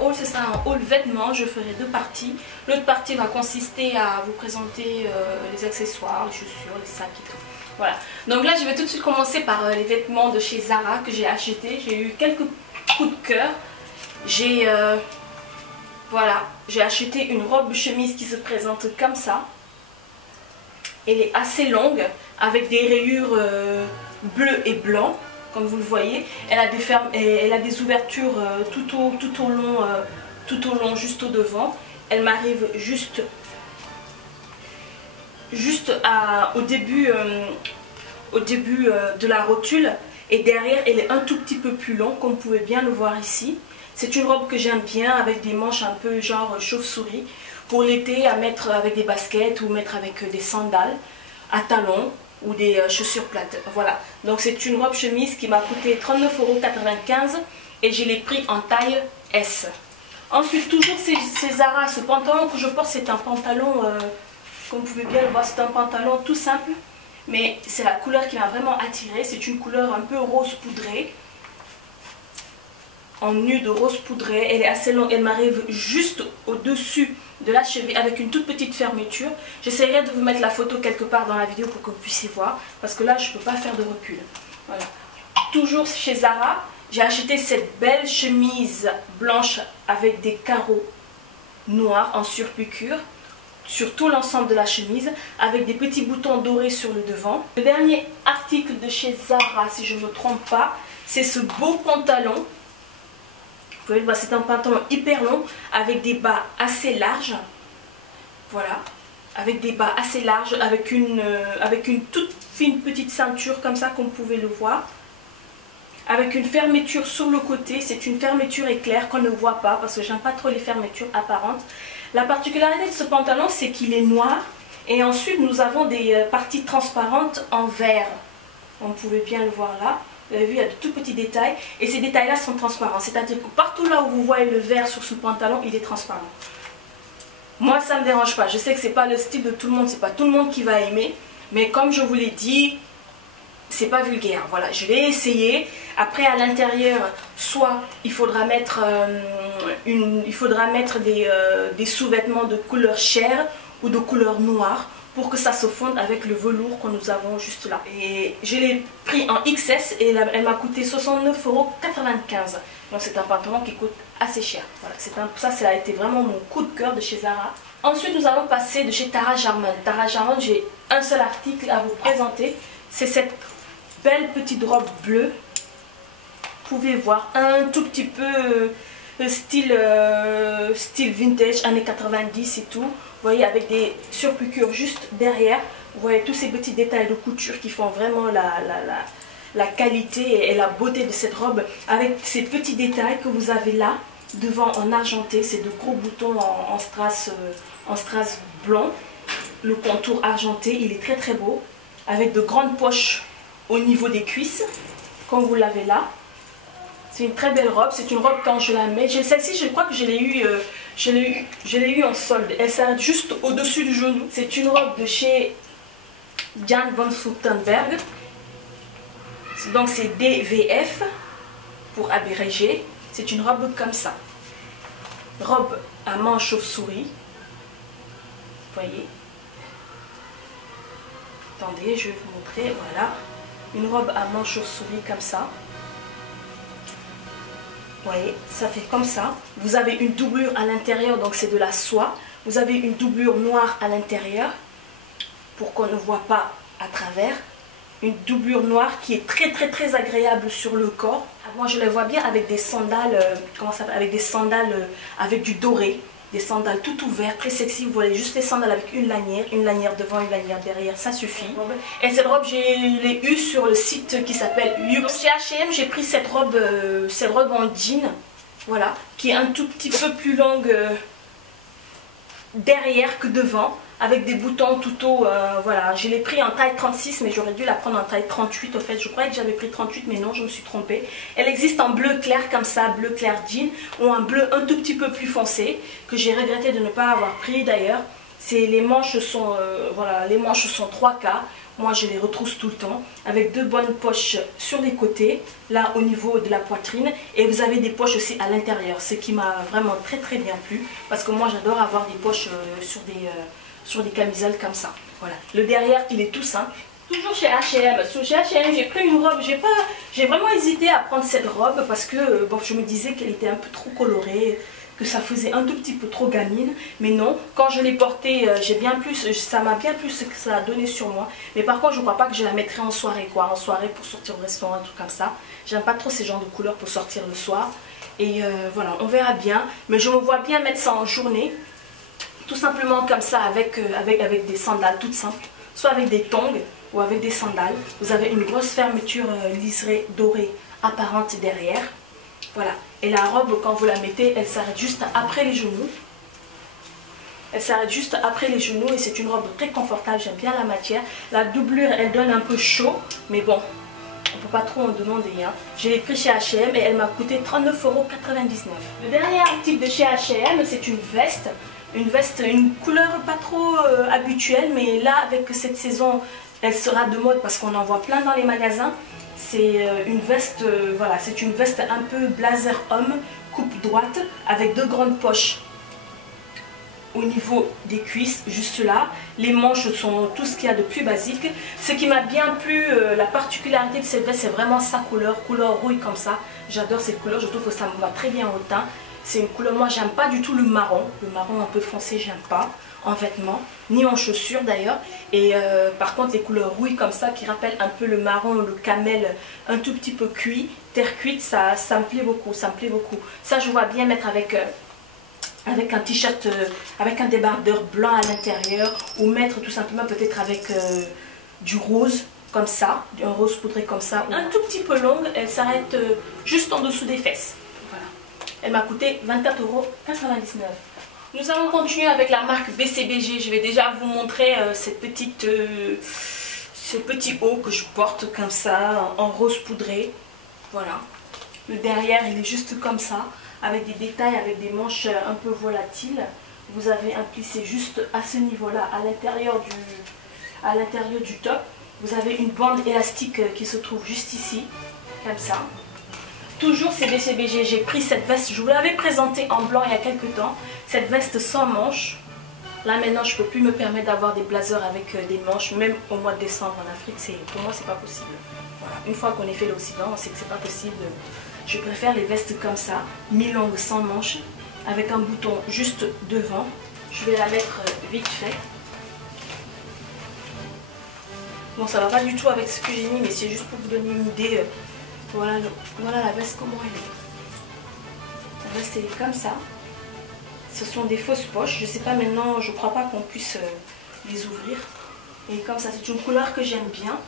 haul, ce sera un haul vêtements. Je ferai deux parties. L'autre partie va consister à vous présenter les accessoires, les chaussures, les sacs et tout. Voilà. Donc là, je vais tout de suite commencer par les vêtements de chez Zara que j'ai acheté. J'ai eu quelques coups de cœur. Voilà, j'ai acheté une robe chemise qui se présente comme ça. Elle est assez longue avec des rayures bleues et blancs, comme vous le voyez. Elle a des ouvertures tout au long, juste au devant. Elle m'arrive juste au début de la rotule, et derrière elle est un tout petit peu plus longue, comme vous pouvez bien le voir ici. C'est une robe que j'aime bien, avec des manches un peu genre chauve-souris, pour l'été à mettre avec des baskets ou mettre avec des sandales à talons ou des chaussures plates. Voilà, donc c'est une robe chemise qui m'a coûté 39,95 € et je l'ai pris en taille S. Ensuite, toujours ces Zara, ce pantalon que je porte, c'est un pantalon, comme vous pouvez bien le voir, c'est un pantalon tout simple, mais c'est la couleur qui m'a vraiment attirée. C'est une couleur un peu rose poudré, en nude rose poudré. Elle est assez longue, elle m'arrive juste au-dessus de la cheville avec une toute petite fermeture. J'essaierai de vous mettre la photo quelque part dans la vidéo pour que vous puissiez voir, parce que là je ne peux pas faire de recul. Voilà. Toujours chez Zara, j'ai acheté cette belle chemise blanche avec des carreaux noirs en surpiqûre sur tout l'ensemble de la chemise, avec des petits boutons dorés sur le devant. Le dernier article de chez Zara, si je ne me trompe pas, c'est ce beau pantalon. Vous pouvez le voir, c'est un pantalon hyper long avec des bas assez larges. Voilà, avec des bas assez larges, avec une toute fine petite ceinture comme ça, comme vous pouvez le voir. Avec une fermeture sur le côté, c'est une fermeture éclair qu'on ne voit pas parce que j'aime pas trop les fermetures apparentes. La particularité de ce pantalon, c'est qu'il est noir, et ensuite nous avons des parties transparentes en vert. Vous pouvez bien le voir là. Vous avez vu, il y a de tout petits détails, et ces détails là sont transparents, c'est-à-dire que partout là où vous voyez le vert sur ce pantalon, il est transparent. Moi ça ne me dérange pas, je sais que c'est pas le style de tout le monde, c'est pas tout le monde qui va aimer, mais comme je vous l'ai dit, c'est pas vulgaire. Voilà, je l'ai essayé. Après, à l'intérieur, soit il faudra mettre des sous-vêtements de couleur chair ou de couleur noire pour que ça se fonde avec le velours que nous avons juste là. Et je l'ai pris en XS et elle m'a coûté 69,95 €. Donc c'est un pantalon qui coûte assez cher. Voilà, ça a été vraiment mon coup de cœur de chez Zara. Ensuite, nous allons passer de chez Tara Jarman. Tara Jarman, j'ai un seul article à vous présenter. C'est cette belle petite robe bleue. Vous pouvez voir un tout petit peu style vintage, années 90 et tout. Vous voyez, avec des surpiqûres juste derrière. Vous voyez tous ces petits détails de couture qui font vraiment la qualité et la beauté de cette robe. Avec ces petits détails que vous avez là, devant en argenté. C'est de gros boutons en strass blanc. Le contour argenté, il est très très beau. Avec de grandes poches au niveau des cuisses, comme vous l'avez là. C'est une très belle robe, c'est une robe quand je la mets. Celle-ci, je crois que je l'ai eu en solde. Elle s'arrête juste au-dessus du genou. C'est une robe de chez Jan van Furstenberg. Donc c'est DVF pour abréger. C'est une robe comme ça. Robe à manches chauve-souris. Vous voyez. Attendez, je vais vous montrer. Voilà. Une robe à manches chauve-souris comme ça. Vous voyez, ça fait comme ça. Vous avez une doublure à l'intérieur, donc c'est de la soie. Vous avez une doublure noire à l'intérieur pour qu'on ne voit pas à travers. Une doublure noire qui est très très très agréable sur le corps. Moi je la vois bien avec des sandales, comment ça s'appelle, avec des sandales avec du doré. Des sandales tout ouvertes, très sexy. Vous voyez juste les sandales avec une lanière devant, une lanière derrière, ça suffit. Et cette robe, je l'ai eue sur le site qui s'appelle Yux. Chez H&M, j'ai pris cette robe en jean, voilà, qui est un tout petit peu plus longue derrière que devant, avec des boutons tout haut. Voilà, je l'ai pris en taille 36, mais j'aurais dû la prendre en taille 38 en fait. Je croyais que j'avais pris 38, mais non, je me suis trompée. Elle existe en bleu clair comme ça, bleu clair jean, ou un bleu un tout petit peu plus foncé, que j'ai regretté de ne pas avoir pris d'ailleurs. Les manches sont, voilà, les manches sont 3 quarts. moi je les retrousse tout le temps, avec deux bonnes poches sur les côtés, là au niveau de la poitrine, et vous avez des poches aussi à l'intérieur, ce qui m'a vraiment très bien plu, parce que moi j'adore avoir des poches sur des camisoles comme ça. Voilà. Le derrière il est tout simple. Toujours chez H&M. Chez H&M, j'ai pris une robe. J'ai vraiment hésité à prendre cette robe parce que bon, je me disais qu'elle était un peu trop colorée, que ça faisait un tout petit peu trop gamine. Mais non, quand je l'ai portée, ça m'a bien plu ce que ça a donné sur moi. Mais par contre, je ne crois pas que je la mettrai en soirée, quoi. En soirée pour sortir au restaurant, un truc comme ça. J'aime pas trop ces genres de couleurs pour sortir le soir. Et voilà, on verra bien. Mais je me vois bien mettre ça en journée. Tout simplement comme ça, avec des sandales toutes simples. Soit avec des tongs ou avec des sandales. Vous avez une grosse fermeture liserée dorée apparente derrière. Voilà. Et la robe, quand vous la mettez, elle s'arrête juste après les genoux. Elle s'arrête juste après les genoux et c'est une robe très confortable. J'aime bien la matière. La doublure, elle donne un peu chaud. Mais bon, on ne peut pas trop en demander. Hein. Je l'ai pris chez H&M et elle m'a coûté 39,99 €. Le dernier article de chez H&M, c'est une veste. Une couleur pas trop habituelle. Mais là, avec cette saison... elle sera de mode parce qu'on en voit plein dans les magasins. C'est une veste, voilà, c'est une veste un peu blazer homme, coupe droite, avec deux grandes poches au niveau des cuisses, juste là. Les manches sont tout ce qu'il y a de plus basique. Ce qui m'a bien plu, la particularité de cette veste, c'est vraiment sa couleur rouille comme ça. J'adore cette couleur, je trouve que ça me va très bien au teint. C'est une couleur, moi j'aime pas du tout le marron un peu foncé, j'aime pas en vêtements, ni en chaussures d'ailleurs. Et par contre les couleurs rouille comme ça, qui rappellent un peu le marron, le camel, un tout petit peu cuit, terre cuite, ça me plaît beaucoup, ça me plaît beaucoup. Ça je vois bien mettre avec un t-shirt, avec un débardeur blanc à l'intérieur, ou mettre tout simplement peut-être avec du rose, comme ça, un rose poudré comme ça, un tout petit peu longue, elle s'arrête juste en dessous des fesses. Voilà. Elle m'a coûté 24,99 €. Nous allons continuer avec la marque BCBG. Je vais déjà vous montrer ce petit haut que je porte comme ça, en rose poudré. Voilà. Le derrière, il est juste comme ça, avec des détails, avec des manches un peu volatiles. Vous avez un plissé juste à ce niveau-là, à l'intérieur du top. Vous avez une bande élastique qui se trouve juste ici, comme ça. Toujours c'est BCBG, j'ai pris cette veste, je vous l'avais présentée en blanc il y a quelques temps. Cette veste sans manches. Là maintenant je ne peux plus me permettre d'avoir des blazers avec des manches, même au mois de décembre en Afrique, pour moi c'est pas possible. Voilà. Une fois qu'on est fait l'Occident, on sait que c'est pas possible. Je préfère les vestes comme ça, mi-longues sans manches, avec un bouton juste devant. Je vais la mettre vite fait. Bon, ça va pas du tout avec ce que j'ai mis, mais c'est juste pour vous donner une idée. Voilà la veste, comment elle est. La veste elle est comme ça. Ce sont des fausses poches. Je sais pas maintenant, je crois pas qu'on puisse les ouvrir. Et comme ça, c'est une couleur que j'aime bien.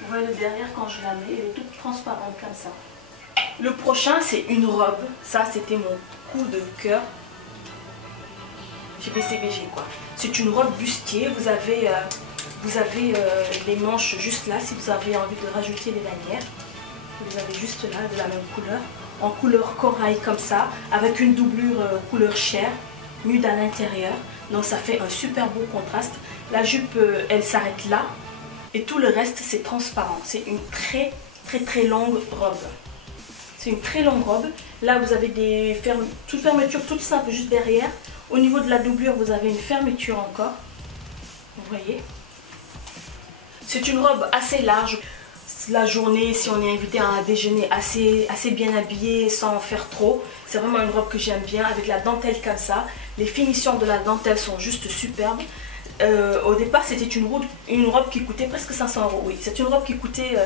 Vous voyez le derrière quand je la mets, elle est toute transparente comme ça. Le prochain c'est une robe. Ça c'était mon coup de cœur. Chez BCBG quoi. C'est une robe bustier. Vous avez les manches juste là si vous avez envie de rajouter les lanières. Vous avez juste là de la même couleur, en couleur corail comme ça, avec une doublure couleur chair, nude à l'intérieur. Donc ça fait un super beau contraste. La jupe elle s'arrête là et tout le reste c'est transparent. C'est une très longue robe. C'est une très longue robe. Là vous avez des fermetures toutes simples juste derrière. Au niveau de la doublure vous avez une fermeture encore. Vous voyez. C'est une robe assez large. La journée, si on est invité à un déjeuner assez bien habillé sans en faire trop, c'est vraiment une robe que j'aime bien avec la dentelle comme ça. Les finitions de la dentelle sont juste superbes. Au départ c'était une robe qui coûtait presque 500 €. Oui, c'est une robe qui coûtait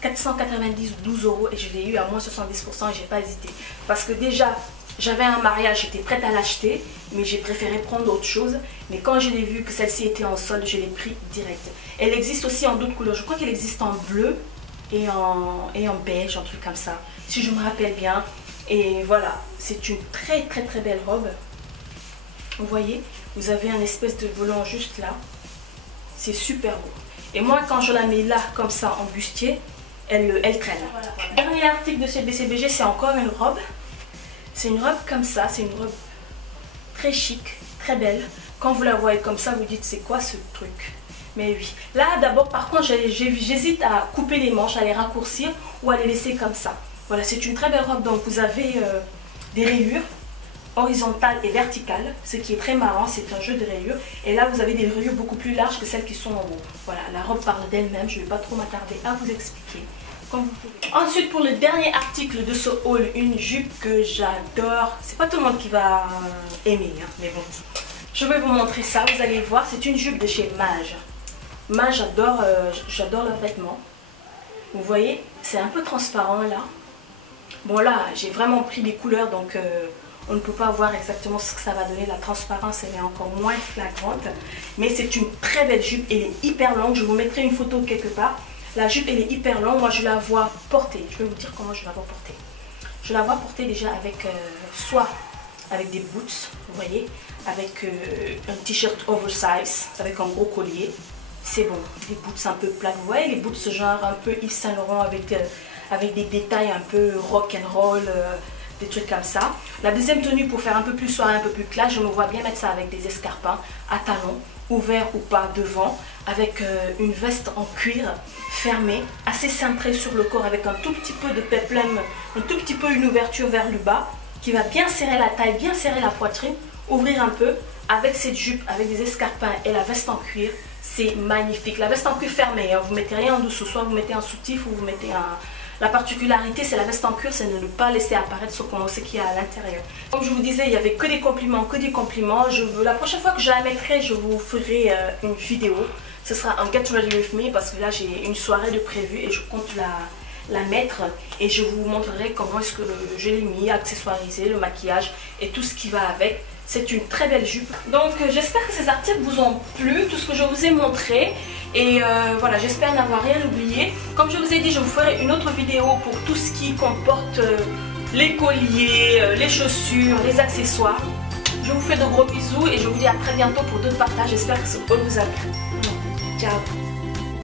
490 ou 12 € et je l'ai eu à moins 70% et j'ai pas hésité. Parce que déjà j'avais un mariage, j'étais prête à l'acheter, mais j'ai préféré prendre autre chose. Mais quand je l'ai vu que celle-ci était en solde, je l'ai pris direct. Elle existe aussi en d'autres couleurs. Je crois qu'elle existe en bleu et en beige, un truc comme ça, si je me rappelle bien. Et voilà, c'est une très belle robe. Vous voyez, vous avez un espèce de volant juste là. C'est super beau. Et moi, quand je la mets là, comme ça, en bustier, elle traîne. Voilà. Dernier article de cette BCBG, c'est encore une robe. C'est une robe comme ça, c'est une robe très chic, très belle. Quand vous la voyez comme ça, vous dites c'est quoi ce truc? Mais oui. Là, d'abord, par contre, j'hésite à couper les manches, à les raccourcir ou à les laisser comme ça. Voilà, c'est une très belle robe. Donc, vous avez des rayures horizontales et verticales. Ce qui est très marrant, c'est un jeu de rayures. Et là, vous avez des rayures beaucoup plus larges que celles qui sont en haut. Voilà, la robe parle d'elle-même. Je ne vais pas trop m'attarder à vous expliquer. Comme vous pouvez. Ensuite, pour le dernier article de ce haul, une jupe que j'adore. C'est pas tout le monde qui va aimer, hein, mais bon. Je vais vous montrer ça. Vous allez voir, c'est une jupe de chez Maje. Moi j'adore leurs vêtements. Vous voyez, c'est un peu transparent là. Bon là, j'ai vraiment pris des couleurs donc on ne peut pas voir exactement ce que ça va donner. La transparence elle est encore moins flagrante. Mais c'est une très belle jupe, elle est hyper longue. Je vous mettrai une photo quelque part. La jupe elle est hyper longue, moi je la vois portée. Je vais vous dire comment je la vois portée. Je la vois portée déjà avec soit avec des boots, vous voyez, avec un t-shirt oversize, avec un gros collier. C'est bon, des boots un peu plates, vous voyez les boots ce genre un peu Yves Saint Laurent avec des détails un peu rock and roll, des trucs comme ça. La deuxième tenue pour faire un peu plus soirée, un peu plus classe, je me vois bien mettre ça avec des escarpins à talons, ouverts ou pas devant, avec une veste en cuir fermée, assez cintrée sur le corps avec un tout petit peu de peplum, un tout petit peu une ouverture vers le bas qui va bien serrer la taille, bien serrer la poitrine, ouvrir un peu avec cette jupe, avec des escarpins et la veste en cuir. C'est magnifique. La veste en cuir fermée, hein. Vous mettez rien en dessous, soit vous mettez un soutif ou vous mettez un... La particularité, c'est la veste en cuir, c'est de ne pas laisser apparaître ce qu'on sait qu'il y a à l'intérieur. Comme je vous disais, il n'y avait que des compliments, que des compliments. La prochaine fois que je la mettrai, je vous ferai une vidéo. Ce sera un Get Ready With Me parce que là, j'ai une soirée de prévue et je compte la mettre et je vous montrerai comment est-ce que je l'ai mis, accessoirisé, le maquillage et tout ce qui va avec. C'est une très belle jupe. Donc j'espère que ces articles vous ont plu, tout ce que je vous ai montré. Et voilà, j'espère n'avoir rien oublié. Comme je vous ai dit, je vous ferai une autre vidéo pour tout ce qui comporte les colliers, les chaussures, les accessoires. Je vous fais de gros bisous et je vous dis à très bientôt pour d'autres partages. J'espère que ce haul vous a plu. Ciao.